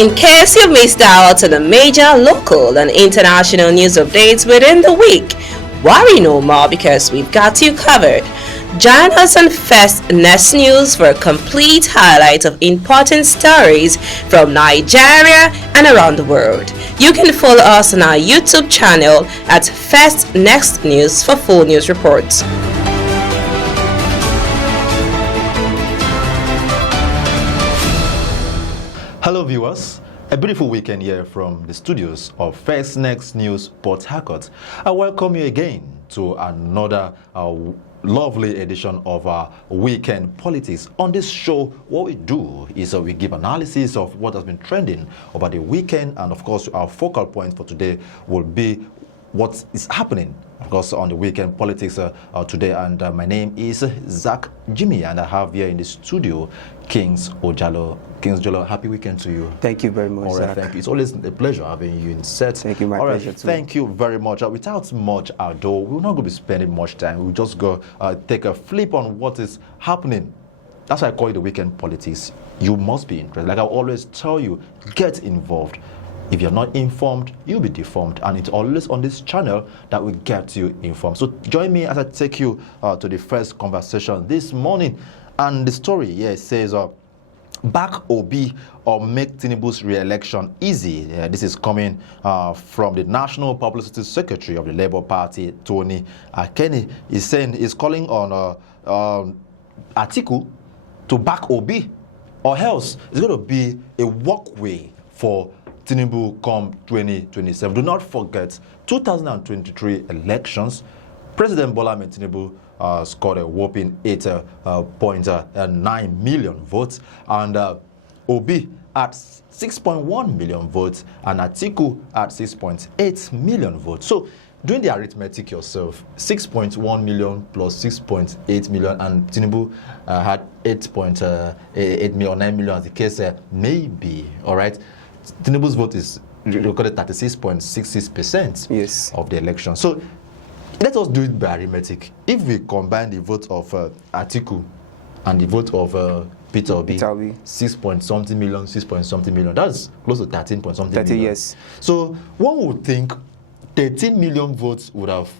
In case you missed out on the major local and international news updates within the week, worry no more because we've got you covered. Join us on First Next News for a complete highlight of important stories from Nigeria and around the world. You can follow us on our YouTube channel at First Next News for full news reports. Hello viewers, a beautiful weekend here from the studios of First Next News Port Harcourt. I welcome you again to another lovely edition of our Weekend Politics. On this show, what we do is we give analysis of what has been trending over the weekend, and of course our focal point for today will be what is happening, of course, on the Weekend Politics today. And my name is Zach Jimmy, and I have here in the studio Kings Ojalo. Kings Ojalo, happy weekend to you. Thank you very much, all right, Zach. Thank you. It's always a pleasure having you in set. Thank you, my all right, pleasure too. Thank you very much. Without much ado, we're not going to be spending much time. We'll just go take a flip on what is happening. That's why I call it the Weekend Politics. You must be interested. Like I always tell you, get involved. If you're not informed, you'll be deformed. And it's always on this channel that we get you informed. So join me as I take you to the first conversation this morning. And the story here says, back Obi or make Tinubu's re-election easy. This is coming from the National Publicity Secretary of the Labour Party, Tony Akeni. He's saying he's calling on Atiku to back Obi, or else it's going to be a walkway for Tinubu come 2027. Do not forget, 2023 elections, President Bola Ahmed Tinubu scored a whopping 8.9 million votes, and Obi at 6.1 million votes, and Atiku at 6.8 million votes. So, doing the arithmetic yourself, 6.1 million plus 6.8 million, and Tinubu had 8.8 million, 9 million as the case may be, all right? Tinubu's vote is recorded 36.66% yes. of the election. So let us do it by arithmetic. If we combine the vote of Atiku and the vote of Peter Obi, 6 point something million, 6 point something million, that's close to 13 point something 30, million. yes. So one would think 13 million votes would have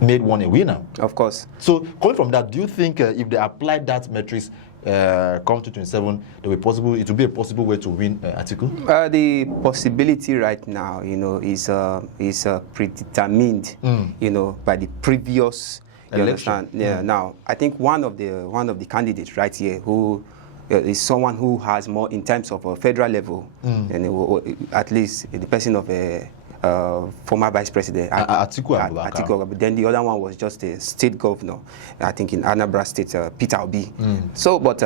made one a winner. Of course. So coming from that, do you think if they applied that metrics come to 27, it will be a possible way to win Atiku? The possibility right now, is predetermined, by the previous election. Yeah. Now, I think one of the candidates right here who is someone who has more in terms of a federal level, and at least the person of a former vice president Atiku. Then the other one was just a state governor, I think in Anambra State, Peter Obi. So, but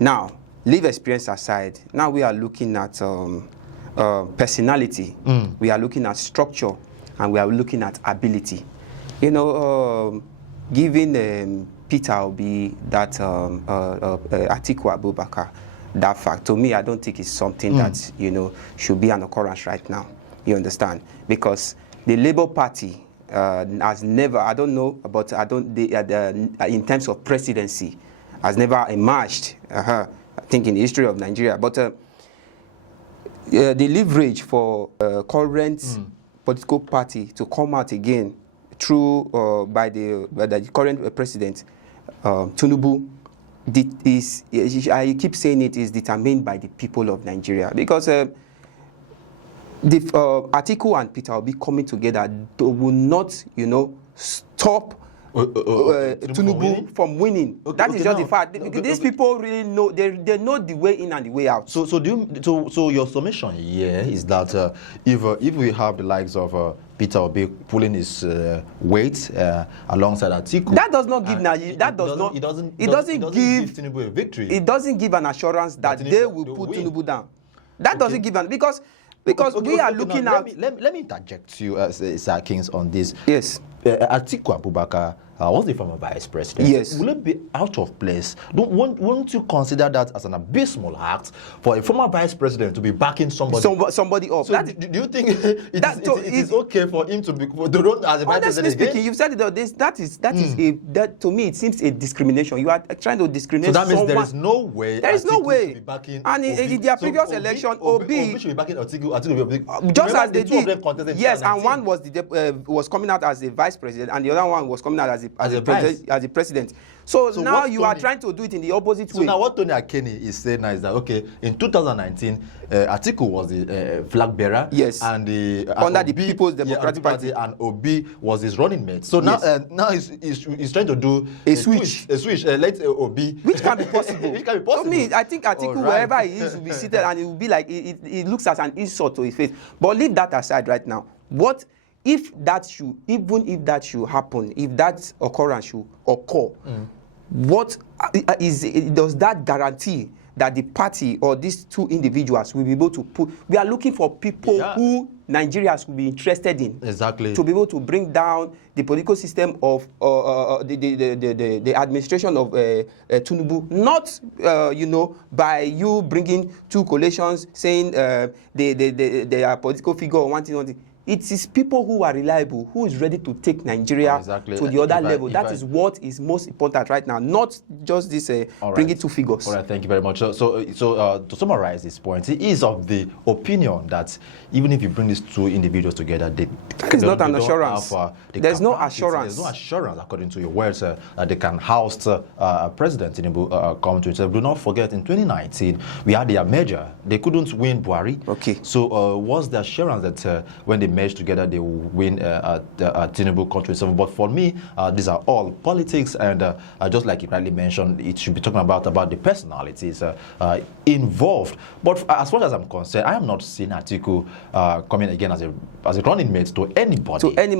now, leave experience aside. Now we are looking at personality. We are looking at structure, and we are looking at ability. Giving Peter Obi that Atiku Abubakar that fact, to me, I don't think it's something that should be an occurrence right now. You understand? Because the Labour Party has never, I don't know, but in terms of presidency, has never emerged, I think, in the history of Nigeria. But the leverage for current political party to come out again through by the current president, Tinubu, I keep saying it is determined by the people of Nigeria. Because Atiku and Peter will be coming together. They will not, stop Tinubu from winning. That is just the fact. These people really know. They know the way in and the way out. So your summation here is that if we have the likes of Peter Obi pulling his weight alongside Atiku, that does not give it doesn't give Tinubu a victory. It doesn't give an assurance that they will put Tinubu down. That doesn't give an because we are looking at. Let me interject you, Sir Kings, on this. Yes. Atiku Abubakar was the former vice president. Yes. Will it be out of place? Won't you consider that as an abysmal act for a former vice president to be backing somebody? Somebody up. So do you think it is okay for him to run as a vice president again? Speaking, you've said it. That to me it seems a discrimination. You are trying to discriminate. So that means someone. there is no way. There is no way. To be backing And in their previous election, Obi should be backing Atiku. just as they did. Yes, and 2019. one was coming out as a vice president, and the other one was coming out as a president. So now you are trying to do it in the opposite way. So now what Tony Akeni is saying now is that, okay, in 2019, Atiku was the flag bearer. Yes. And under the People's Democratic Party. And Obi was his running mate. So now, now he's trying to do a switch. Let Obi. Which can be possible. Which can be possible. To me, I think Atiku, wherever he is, will be seated, and it will be like, it looks as an insult to his face. But leave that aside right now. What if that should, even if that should happen, if that occurrence should occur, what does that guarantee that the party or these two individuals will be able to put? We are looking for people who Nigerians will be interested in. Exactly. To be able to bring down the political system of the administration of Tinubu, not by you bringing two coalitions saying they are political figure or one thing. It is people who are reliable, who is ready to take Nigeria to the other level. That is what is most important right now, not just this bringing two figures. All right, thank you very much. So to summarize this point, he is of the opinion that even if you bring these two individuals together, that is not an assurance. There's no assurance. There's no assurance, according to your words, that they can house President Tinubu come to himself. Do not forget, in 2019, we had their merger. They couldn't win Buhari. Okay. So what's the assurance that when they merge together, they will win Tinubu country. But for me, these are all politics, and just like you rightly mentioned, it should be talking about the personalities involved. But as far as I'm concerned, I am not seeing Atiku coming again as a running mate to anybody. To any,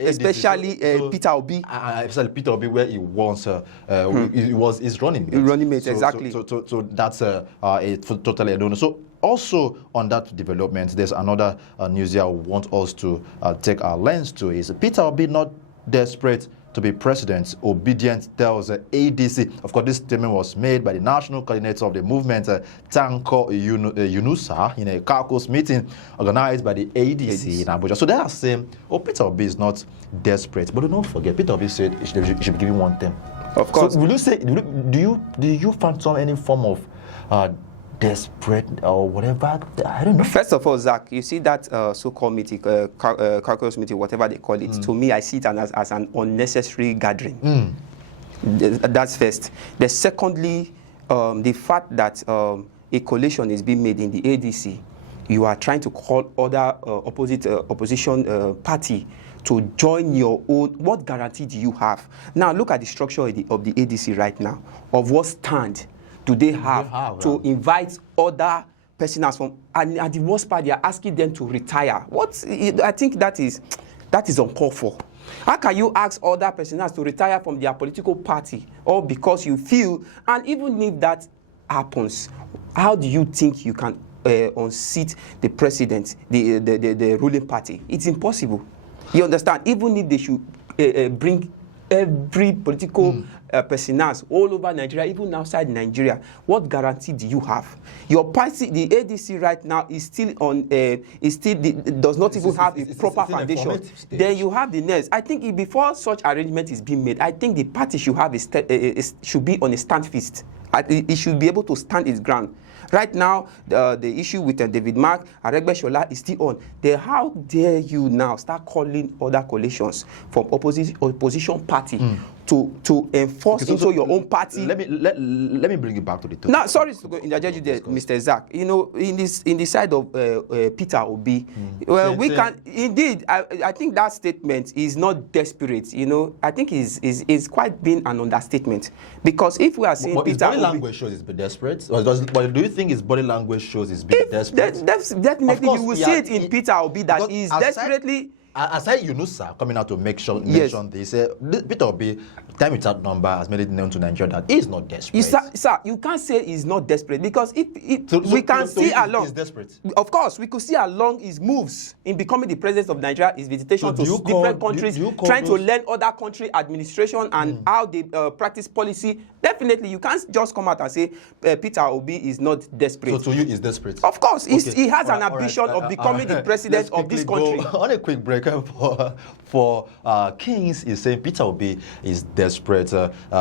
especially Peter Obi. Especially Peter Obi, where he wants he was his running mate. Running mate, exactly. So that's totally I don't know. So also on that development, there's another news here I want us to take our lens to. Is Peter Obi not desperate to be president? Obedient tells ADC. Of course, this statement was made by the national coordinator of the movement, Tanko Yunusa, in a caucus meeting organized by the ADC in Abuja. So they are saying, Peter Obi is not desperate. But do not forget, Peter Obi said he should be given one term. Of course. So will you say, do you find any form of desperate or whatever? I don't know. First of all, Zach, you see that so-called meeting, caucus meeting, whatever they call it, to me, I see it as an unnecessary gathering. That's first. Secondly, the fact that a coalition is being made in the ADC, you are trying to call other opposition party to join your own. What guarantee do you have? Now, look at the structure of the ADC right now, of what stand do they have to invite other personals from, and at the worst part, they are asking them to retire. I think that is uncalled for. How can you ask other personals to retire from their political party, or because you feel, and even if that happens, how do you think you can unseat the president, the ruling party? It's impossible. You understand? Even if they should bring every political personas all over Nigeria, even outside Nigeria, what guarantee do you have? Your party, the ADC right now, is still on. Does not even have a proper foundation. Then you have the next. I think before such arrangement is being made, I think the party should have should be on a stand fist. It should be able to stand its ground. Right now, the issue with David Mark, Aregbesola is still on. How dare you now start calling other coalitions from opposition party to enforce into your own party? Let me bring you back to the topic. Now, sorry to interject you there, Mr. Zach. You know, in the side of Peter Obi, well, we can indeed. I think that statement is not desperate. You know, I think is quite been an understatement, because if we are saying Peter Obi, language shows he's been desperate. But do you think his body language shows he's been desperate? Definitely, you will see it in Peter Obi that he's desperately. aside Yunusa coming out to mention this, Peter Obi, time without number, has made it known to Nigeria that he is not desperate. Sir, you can't say he's not desperate, because we can see along. He's desperate. Of course, we could see along his moves in becoming the president of Nigeria, his visitation to different countries, trying to learn other country administration and how they practice policy. Definitely, you can't just come out and say Peter Obi is not desperate. So to you, he's desperate? Of course, he has an ambition of becoming the president of this country. On a quick break for Kings is saying Peter Obi is desperate.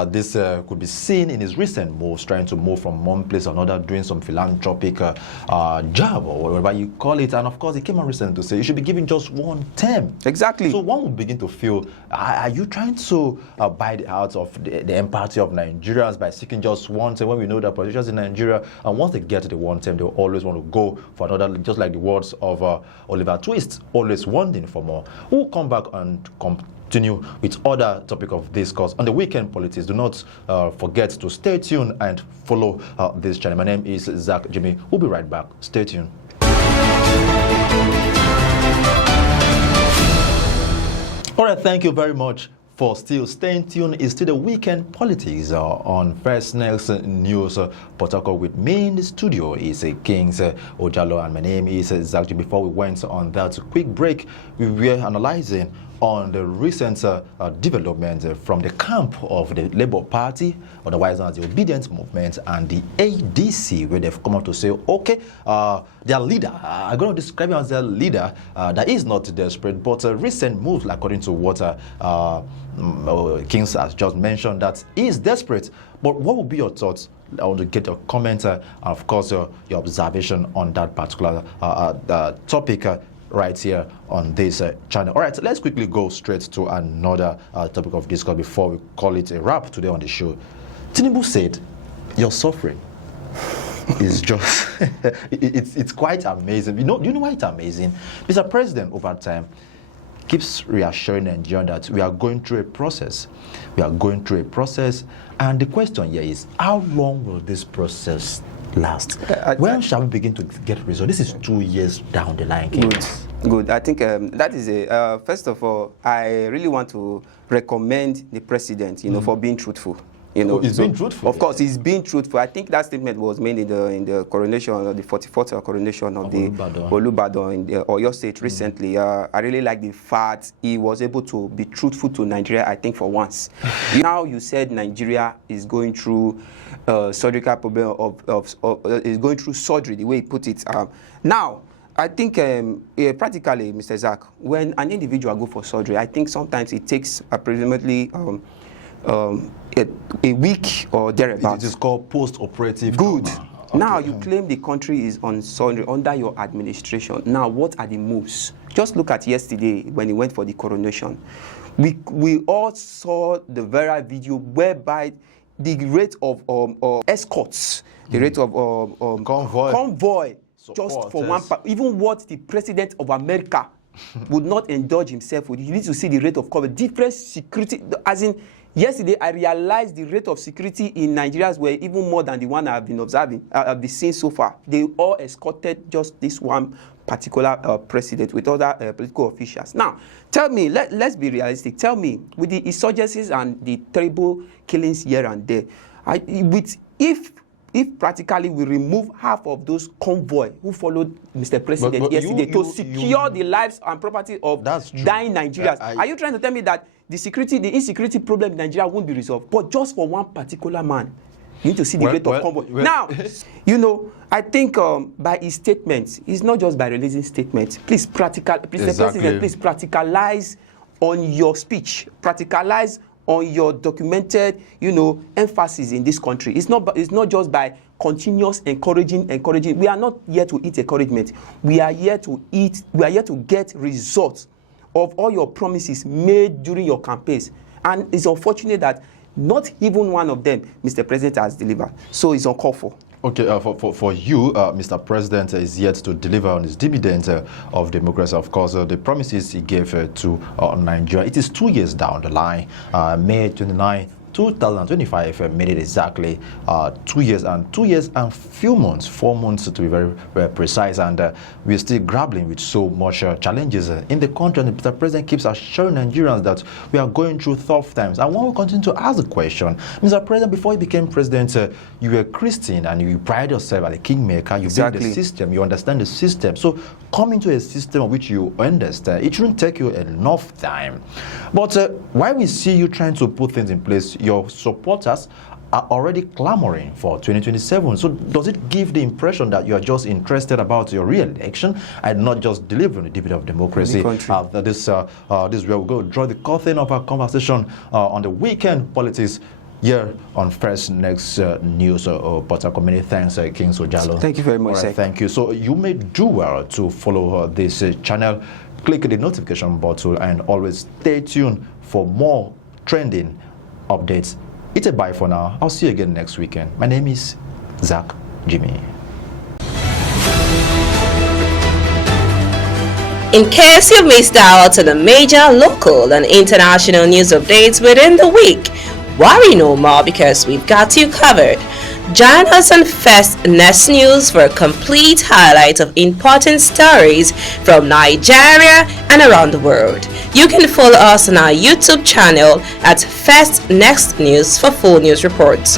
This could be seen in his recent moves, trying to move from one place to another, doing some philanthropic job or whatever you call it. And of course, he came out recently to say you should be given just one term. Exactly. So one would begin to feel, are you trying to buy the hearts of the empathy of Nigerians by seeking just one term, when we know that politicians in Nigeria, and once they get to the one term, they will always want to go for another, just like the words of Oliver Twist, always wanting for more. We'll come back and continue with other topic of discourse on the weekend politics. Do not forget to stay tuned and follow this channel. My name is Zach Jimmy. We'll be right back. Stay tuned. All right, thank you very much for still staying tuned. It's still the weekend politics on First Next News. Protocol with me in the studio is Kings Ojalo, and my name is Zach. Before we went on that quick break, we were analyzing on the recent development from the camp of the Labour Party, otherwise known as the Obedient Movement, and the ADC, where they've come out to say, okay, their leader, I'm going to describe him as their leader, that is not desperate, but recent moves, according to what Kings has just mentioned, that is desperate. But what would be your thoughts? I want to get your comment, and of course, your observation on that particular topic right here on this channel. All right, let's quickly go straight to another topic of discourse before we call it a wrap today on the show. Tinubu said, your suffering is just, it's quite amazing. Do you know why it's amazing? Mr. President, over time, keeps reassuring Nigerians that we are going through a process. We are going through a process. And the question here is, how long will this process last? When shall we begin to get results? This is 2 years down the line. Good. I think that is first of all, I really want to recommend the president, for being truthful. He's being truthful. Of course, he's being truthful. I think that statement was made in the coronation, or the 44th coronation of the Olubadan in the Oyo State recently. I really like the fact he was able to be truthful to Nigeria, I think, for once. Now you said Nigeria is going through surgical problem is going through surgery, the way he put it. Now, I think practically, Mr. Zach, when an individual go for surgery, I think sometimes it takes approximately a week or thereabouts. It is called post-operative. Good. Okay. Now you claim the country is on surgery under your administration. Now what are the moves? Just look at yesterday when he went for the coronation. We all saw the viral video whereby the rate of escorts, the rate of convoy just for one part, even what the president of America would not indulge himself with. You need to see the rate of cover, different security, as in yesterday I realized the rate of security in Nigeria were even more than the one I've been observing, I've been seeing so far. They all escorted just this one particular president with other political officials. Now, tell me, let's be realistic. Tell me, with the insurgencies and the terrible killings here and there, if practically we remove half of those convoy who followed Mr. President yesterday to secure the lives and property of dying Nigerians, are you trying to tell me that the insecurity problem in Nigeria won't be resolved? But just for one particular man, you need to see the rate of convoy. Now, I think by his statements, it's not just by releasing statements. Please, President, please practicalize on your speech. Practicalize on your documented, emphasis in this country. It's not just by continuous encouraging. We are not here to eat encouragement. We are here to get results of all your promises made during your campaigns. And it's unfortunate that not even one of them, Mr. President, has delivered. So it's uncalled for. Okay, for you, Mr. President is yet to deliver on his dividend of democracy. Of course, the promises he gave to Nigeria. It is 2 years down the line. May 29, 2025 made it exactly 2 years and few months, 4 months to be very, very precise, and we're still grappling with so much challenges in the country. And the president keeps assuring Nigerians that we are going through tough times. And when we continue to ask the question, Mr. President, before you became president, you were a Christian and you pride yourself as a kingmaker. You build the system, you understand the system. So come into a system of which you understand. It shouldn't take you enough time. But while we see you trying to put things in place, your supporters are already clamoring for 2027. So does it give the impression that you are just interested about your re-election and not just delivering the dividend of democracy? This is where we go draw the curtain of our conversation on the weekend politics here on First Next News. But many thanks, King Sojalo. Thank you very much. Right, thank you. So you may do well to follow this channel. Click the notification button and always stay tuned for more trending updates. It's a bye for now. I'll see you again next weekend. My name is Zach Jimmy. In case you've missed out on the major local and international news updates within the week, worry no more because we've got you covered. Join us on First Next News for a complete highlight of important stories from Nigeria and around the world. You can follow us on our YouTube channel at First Next News for full news reports.